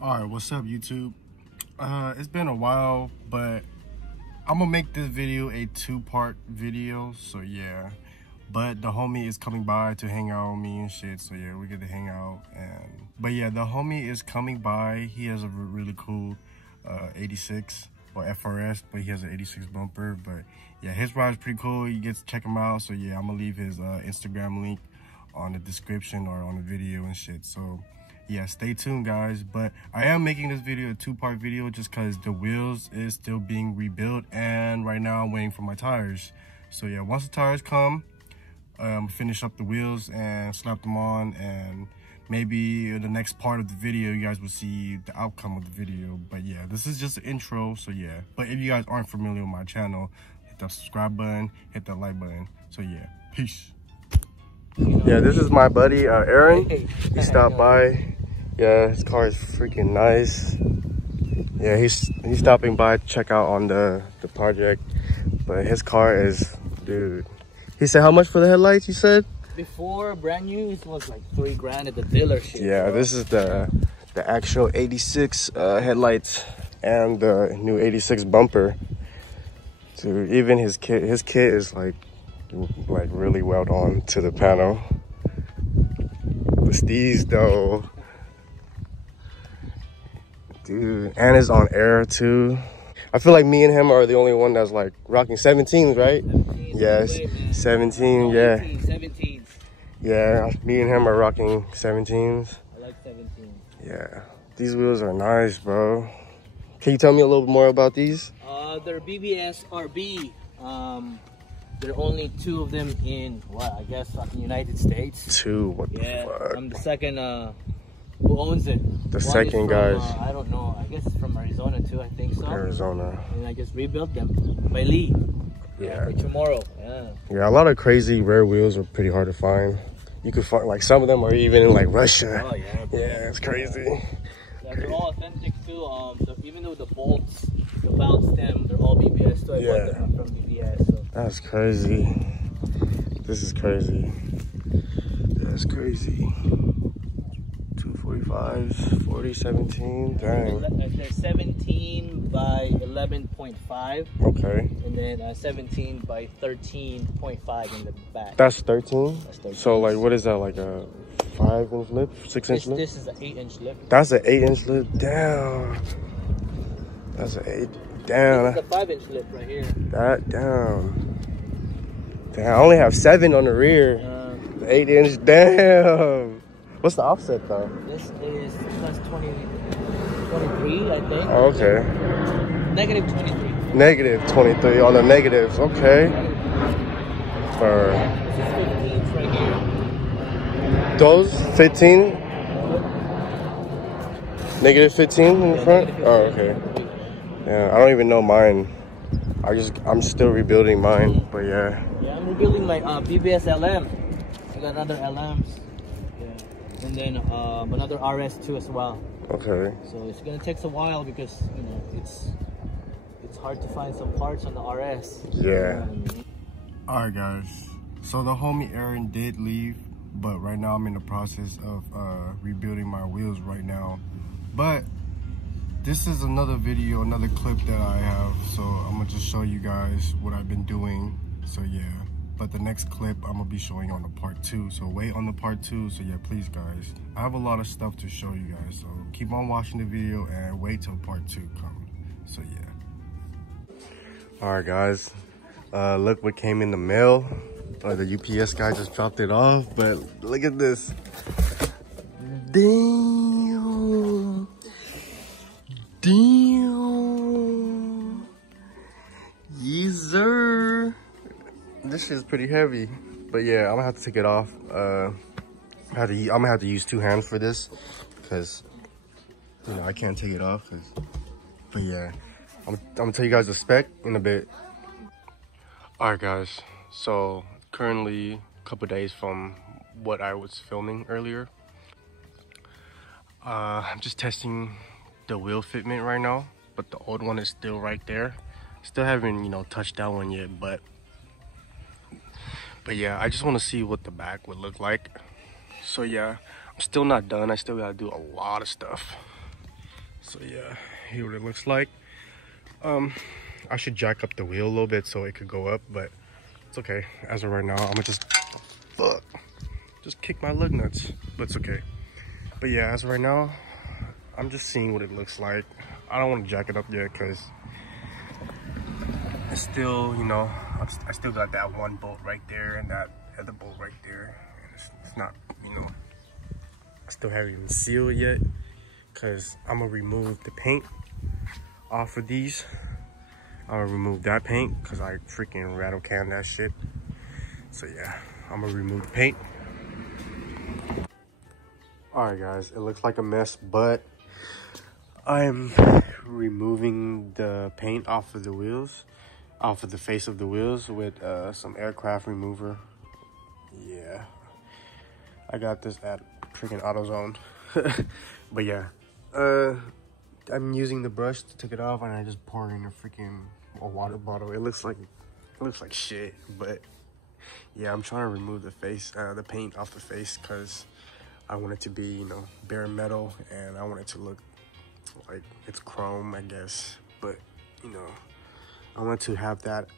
Alright, what's up YouTube? It's been a while, but I'm gonna make this video a two-part video, so yeah. But the homie is coming by to hang out with me and shit, so yeah, we get to hang out. But yeah, the homie is coming by. He has a really cool 86 or FRS, but he has an 86 bumper. But yeah, his ride's pretty cool. You get to check him out, so yeah, I'm gonna leave his Instagram link on the description or on the video and shit. So yeah, stay tuned guys. But I am making this video a two-part video just because the wheels is still being rebuilt, and right now I'm waiting for my tires. So yeah, once the tires come, finish up the wheels and slap them on, and maybe in the next part of the video you guys will see the outcome of the video. But yeah, this is just an intro, so yeah. But if you guys aren't familiar with my channel, hit that subscribe button, hit that like button. So yeah, peace. Yeah, this is my buddy Aaron. He stopped by. Yeah, his car is freaking nice. Yeah, he's stopping by to check out on the project. But his car is, dude. He said how much for the headlights, you said? Before brand new, it was like $3 grand at the dealership. Yeah, this is the actual 86 headlights and the new 86 bumper. Dude, even his kit is like really well done to the panel. The steez though. Dude, and it's on air too. I feel like me and him are the only one that's like rocking 17s, right? 17s, yes, 17, yeah. 17s. Yeah, me and him are rocking 17s. I like 17s. Yeah, these wheels are nice, bro. Can you tell me a little bit more about these? They're BBS RB. There are only 2 of them in, I guess, like the United States. 2? What the fuck? I'm the second who owns it. The second, guys. I don't know. I guess it's from Arizona too. I think so. Arizona. And I just rebuilt them by Lee. Yeah. For tomorrow. Yeah. Yeah, a lot of crazy rare wheels are pretty hard to find. You could find like some of them are even in like Russia. Oh yeah. Yeah, it's crazy. Yeah, they're all authentic too. So even though the bolts, the valve stem, they're all BBS. So I bought them from BBS. So. That's crazy. This is crazy. That's crazy. 245s, 40, 17, dang. They're 17 by 11.5. Okay. And then 17 by 13.5 in the back. That's 13? That's 13. So like, what is that, like a 5-inch lip, 6-inch lip? This is an 8-inch lip. That's an 8-inch lip? Damn. That's an 8, damn. This is a 5-inch lip right here. That, damn. Damn, I only have 7 on the rear. 8-inch, damn. What's the offset though? This is plus 23, I think. Oh, okay. Negative 23. Negative 23 on the negatives, okay. For this is 15 right here. Those 15? Negative 15 in the front? Oh, okay. Yeah, I don't even know mine. I'm still rebuilding mine, but yeah. Yeah, I'm rebuilding my BBS LM. I got another LMs. And then another RS2 as well. Okay. So it's gonna take a while because you know it's hard to find some parts on the RS. Yeah. All right, guys. So the homie Aaron did leave, but right now I'm in the process of rebuilding my wheels right now. But this is another video, another clip that I have. So I'm gonna just show you guys what I've been doing. So yeah. But the next clip I'm gonna be showing on the part 2, so wait on the part 2. So yeah, please guys, I have a lot of stuff to show you guys, so keep on watching the video and wait till part 2 comes. So yeah. All right guys, look what came in the mail. The UPS guy just dropped it off, but look at this. Damn. Yes sir. This shit's pretty heavy, but yeah, I'm gonna have to take it off. I'm gonna have to use 2 hands for this because you know I can't take it off. But yeah, I'm gonna tell you guys the spec in a bit. All right, guys. So currently, a couple days from what I was filming earlier. I'm just testing the wheel fitment right now, but the old one is still right there. Still haven't touched that one yet, but yeah, I just want to see what the back would look like. So yeah, I'm still not done. I still gotta do a lot of stuff. So yeah, here what it looks like. I should jack up the wheel a little bit so it could go up, but it's okay. As of right now, I'm gonna just kick my lug nuts, but it's okay. But yeah, as of right now, I'm just seeing what it looks like. I don't want to jack it up yet because it's still, you know, I still got that one bolt right there and that other bolt right there. And it's not, you know, I still haven't even sealed it yet because I'm gonna remove the paint off of these. I'm gonna remove that paint because I freaking rattle can that shit. So yeah, I'm gonna remove the paint. Alright guys, it looks like a mess, but I'm removing the paint off of the wheels, off of the face of the wheels with some aircraft remover. Yeah, I got this at freaking AutoZone. But yeah, I'm using the brush to take it off, and I just pour in a water bottle. It looks like shit, but yeah, I'm trying to remove the paint off the face because I want it to be, you know, bare metal, and I want it to look like it's chrome, I guess. But, you know, I want to have that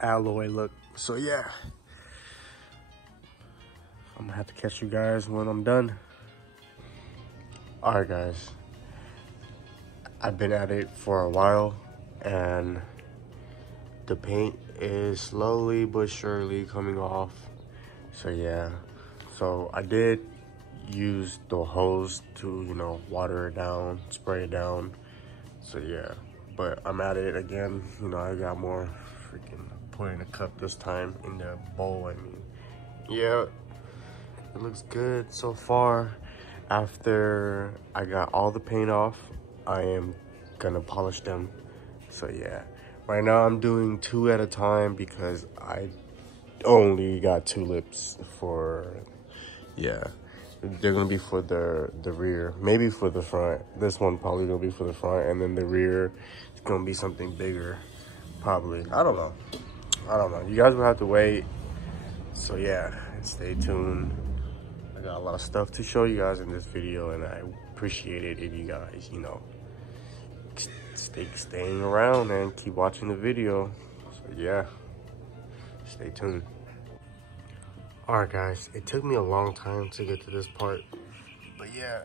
alloy look. So yeah, I'm gonna have to catch you guys when I'm done. All right, guys. I've been at it for a while, and the paint is slowly but surely coming off. So yeah, so I did use the hose to, you know, water it down, spray it down. So yeah, but I'm at it again. You know, I got more freaking put in a cup this time, in the bowl, I mean. Yeah, it looks good so far. After I got all the paint off, I am gonna polish them. So yeah, right now I'm doing 2 at a time because I only got 2 lips for, yeah. They're gonna be for the rear, maybe for the front. This one probably gonna be for the front, and then the rear is gonna be something bigger, probably. I don't know. You guys will have to wait. So yeah, stay tuned. I got a lot of stuff to show you guys in this video, and I appreciate it if you guys, you know, staying around and keep watching the video. So yeah, stay tuned. Alright guys, it took me a long time to get to this part, but yeah,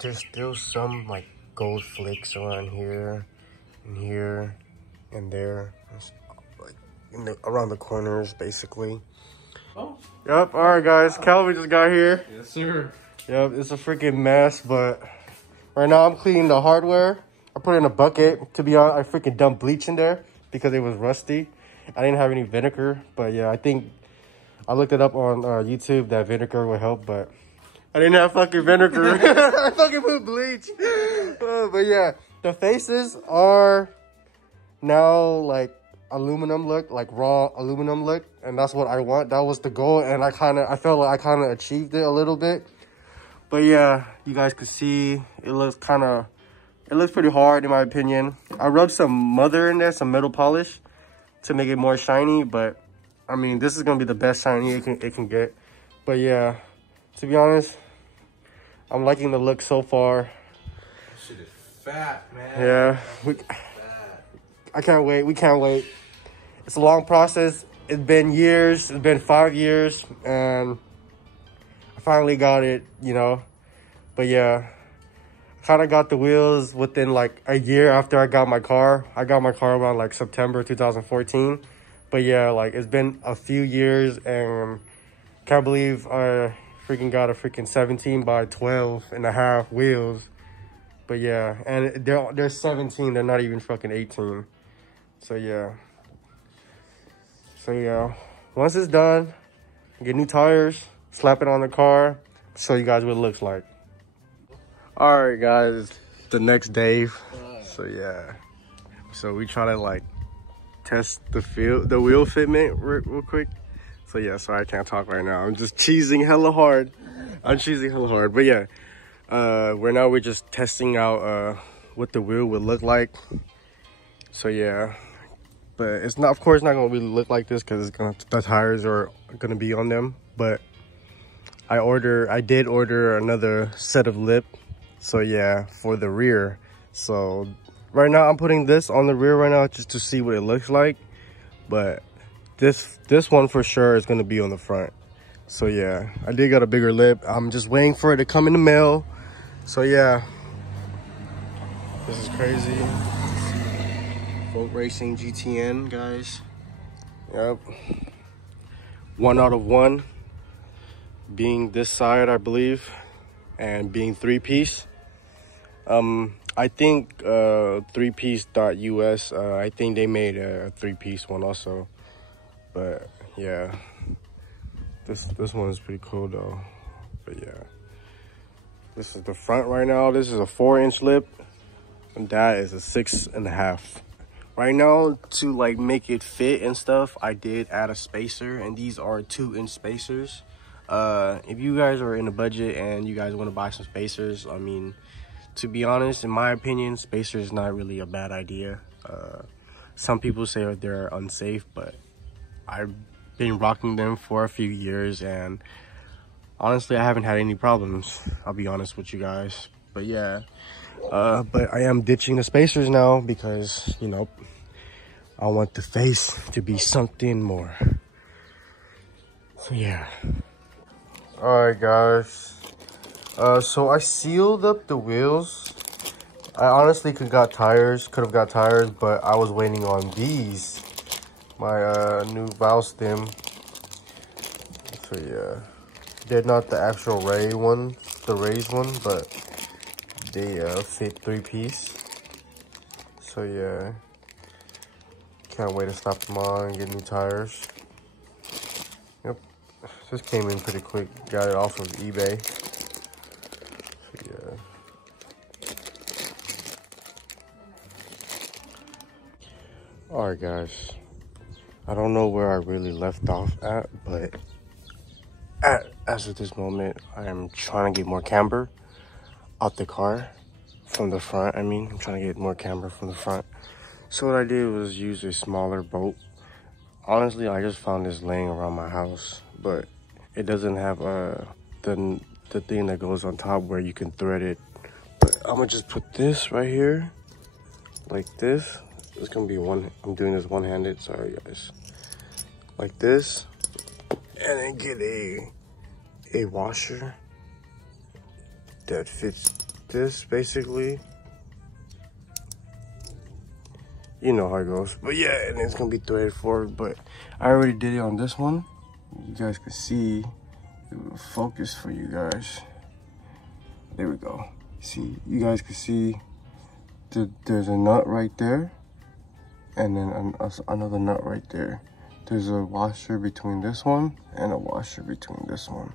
there's still some like gold flakes around here, and here, and there, like around the corners, basically. Oh. Yep. Alright guys, Calvin just got here. Yes sir. Yep, it's a freaking mess, but right now I'm cleaning the hardware. I put it in a bucket. To be honest, I freaking dumped bleach in there because it was rusty. I didn't have any vinegar, but yeah, I think I looked it up on YouTube that vinegar would help, but I didn't have fucking vinegar. I fucking put bleach. But yeah, the faces are now like aluminum look, like raw aluminum look, and that's what I want. That was the goal, and I felt like I kind of achieved it a little bit. But yeah, you guys could see it looks pretty hard in my opinion. I rubbed some mother in there, some metal polish, to make it more shiny, but I mean, this is gonna be the best shiny it can get. But yeah, to be honest, I'm liking the look so far. Shit is fat, man. Yeah, I can't wait. We can't wait. It's a long process. It's been years. It's been 5 years, and I finally got it, you know. But yeah, kind of got the wheels within like a year after I got my car. I got my car around like September 2014. But yeah, like it's been a few years, and can't believe I freaking got a freaking 17 by 12 and a half wheels. But yeah, and they're 17. They're not even fucking 18. So yeah. Once it's done, get new tires, slap it on the car, show you guys what it looks like. All right, guys, the next day. So yeah, so we try to like test the wheel fitment real quick. So yeah, sorry I can't talk right now. I'm just cheesing hella hard. But yeah, we're just testing out what the wheel would look like. So yeah, but it's not, of course, not gonna really look like this because the tires are gonna be on them. But I did order another set of lip. So yeah, for the rear. So right now I'm putting this on the rear right now just to see what it looks like. But this one for sure is gonna be on the front. So yeah, I did got a bigger lip. I'm just waiting for it to come in the mail. So yeah, this is crazy. Volk Racing GTN, guys. Yep. 1 out of 1 being this side, I believe, and being 3-piece. I think 3piece.us, I think they made a 3-piece one also. But yeah, this one is pretty cool though. But yeah, this is the front right now. This is a 4-inch lip, and that is a 6.5. Right now, to like make it fit and stuff, I did add a spacer, and these are 2-inch spacers. If you guys are in a budget and you guys want to buy some spacers, I mean, to be honest, in my opinion, spacer is not really a bad idea. Some people say they're unsafe, but I've been rocking them for a few years, and honestly, I haven't had any problems. I'll be honest with you guys. But yeah, but I am ditching the spacers now because, you know, I want the face to be sunk in more. So yeah. Alright guys, so I sealed up the wheels. I honestly could have got tires, but I was waiting on these, my new valve stem. So yeah, they're not the actual raised one, but they fit 3-piece. So yeah, can't wait to slap them on and get new tires. Yep, this came in pretty quick. Got it off of eBay. So yeah. Alright guys, I don't know where I really left off at, but as of this moment, I am trying to get more camber out the car from the front. I'm trying to get more camber from the front. So what I did was use a smaller bolt. Honestly, I just found this laying around my house, but it doesn't have the thing that goes on top where you can thread it. But I'm gonna just put this right here, like this. It's gonna be I'm doing this one-handed, sorry guys. Like this, and then get a washer that fits this basically. You know how it goes. But yeah, and it's gonna be threaded forward, but I already did it on this one. You guys can see, it will focus for you guys. There we go. See, you guys can see there's a nut right there, and then another nut right there. There's a washer between this one and a washer between this one.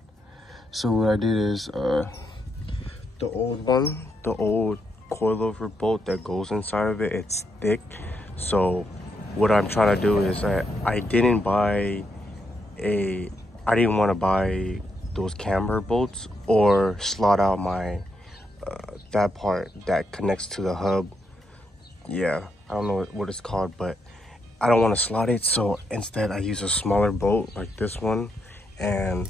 So what I did is the old coilover bolt that goes inside of it, it's thick. So what I'm trying to do is I didn't want to buy those camber bolts or slot out my that part that connects to the hub. Yeah, I don't know what it's called, but I don't want to slot it, so instead I use a smaller bolt like this one, and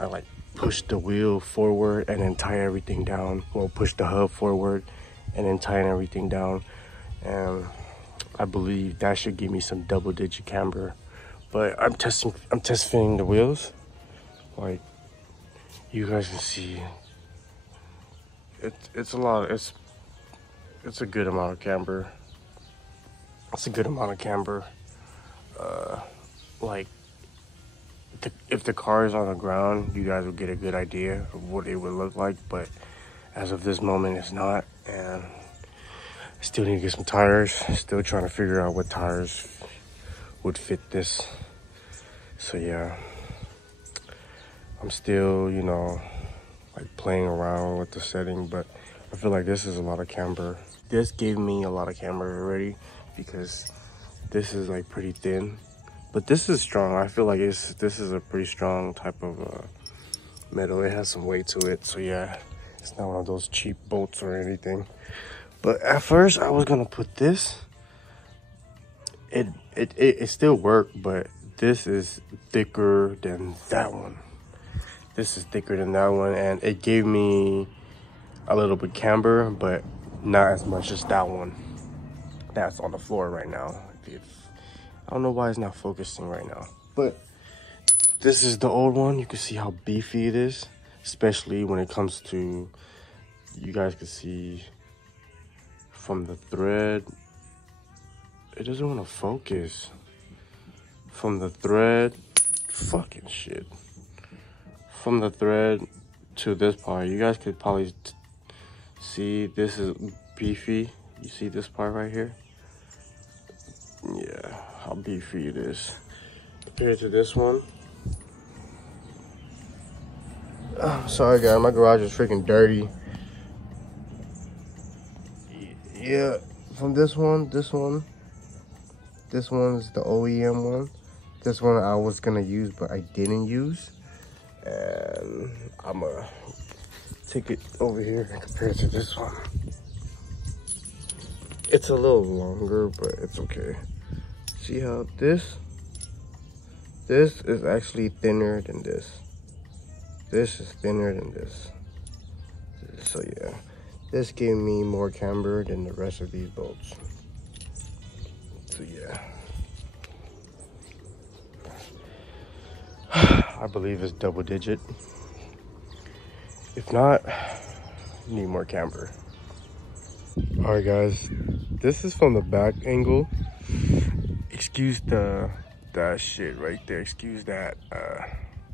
I like push the wheel forward and then tie everything down. Well, push the hub forward and then tying everything down, and I believe that should give me some double-digit camber. But I'm test fitting the wheels. Like you guys can see, it's a lot. It's a good amount of camber. It's a good amount of camber. Like, if the car is on the ground, you guys will get a good idea of what it would look like. But as of this moment, it's not. And I still need to get some tires. Still trying to figure out what tires would fit this. So yeah, I'm still, you know, like playing around with the setting, but I feel like this is a lot of camber. This gave me a lot of camber already because this is like pretty thin, but this is strong. I feel like this is a pretty strong type of metal. It has some weight to it, so yeah, it's not one of those cheap bolts or anything. But at first I was gonna put this. It still worked, but this is thicker than that one. This is thicker than that one, and it gave me a little bit camber, but not as much as that one that's on the floor right now. I don't know why it's not focusing right now, but this is the old one. You can see how beefy it is, especially when it comes to, you guys can see from the thread, it doesn't want to focus. From the thread, fucking shit. From the thread to this part, you guys could probably see this is beefy. You see this part right here? Yeah, how beefy it is. Compared to this one. Oh, sorry guys, my garage is freaking dirty. Yeah, from this one's the OEM one. This one I was gonna use, but I didn't use. And I'm gonna take it over here and compare it to this one. It's a little longer, but it's okay. See how this is actually thinner than this. This is thinner than this. So yeah, this gave me more camber than the rest of these bolts. So yeah. I believe it's double digit. If not, need more camber. All right guys, this is from the back angle. Excuse that shit right there. Excuse that,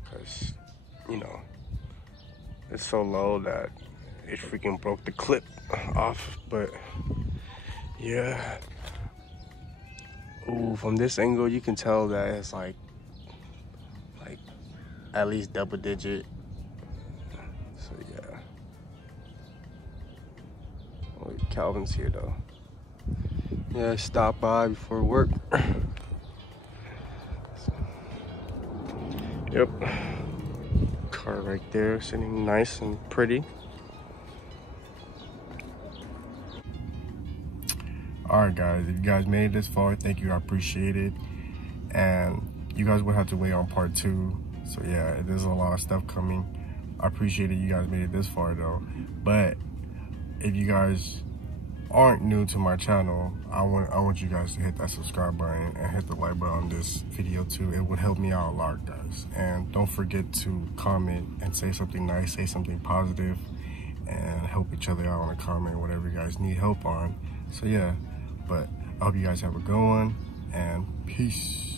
cause you know, it's so low that it freaking broke the clip off. But yeah. Ooh, from this angle you can tell that it's like at least double digit. So yeah. Oh, Calvin's here though. Yeah, stop by before work. Yep. Car right there, sitting nice and pretty. Alright guys, if you guys made it this far, thank you, I appreciate it. And you guys will have to wait on part 2. So yeah, there's a lot of stuff coming. I appreciate it you guys made it this far though. But if you guys aren't new to my channel, I want you guys to hit that subscribe button and hit the like button on this video too. It would help me out a lot, guys. And don't forget to comment and say something nice, say something positive, and help each other out on a comment, whatever you guys need help on. So yeah, but I hope you guys have a good one, and peace.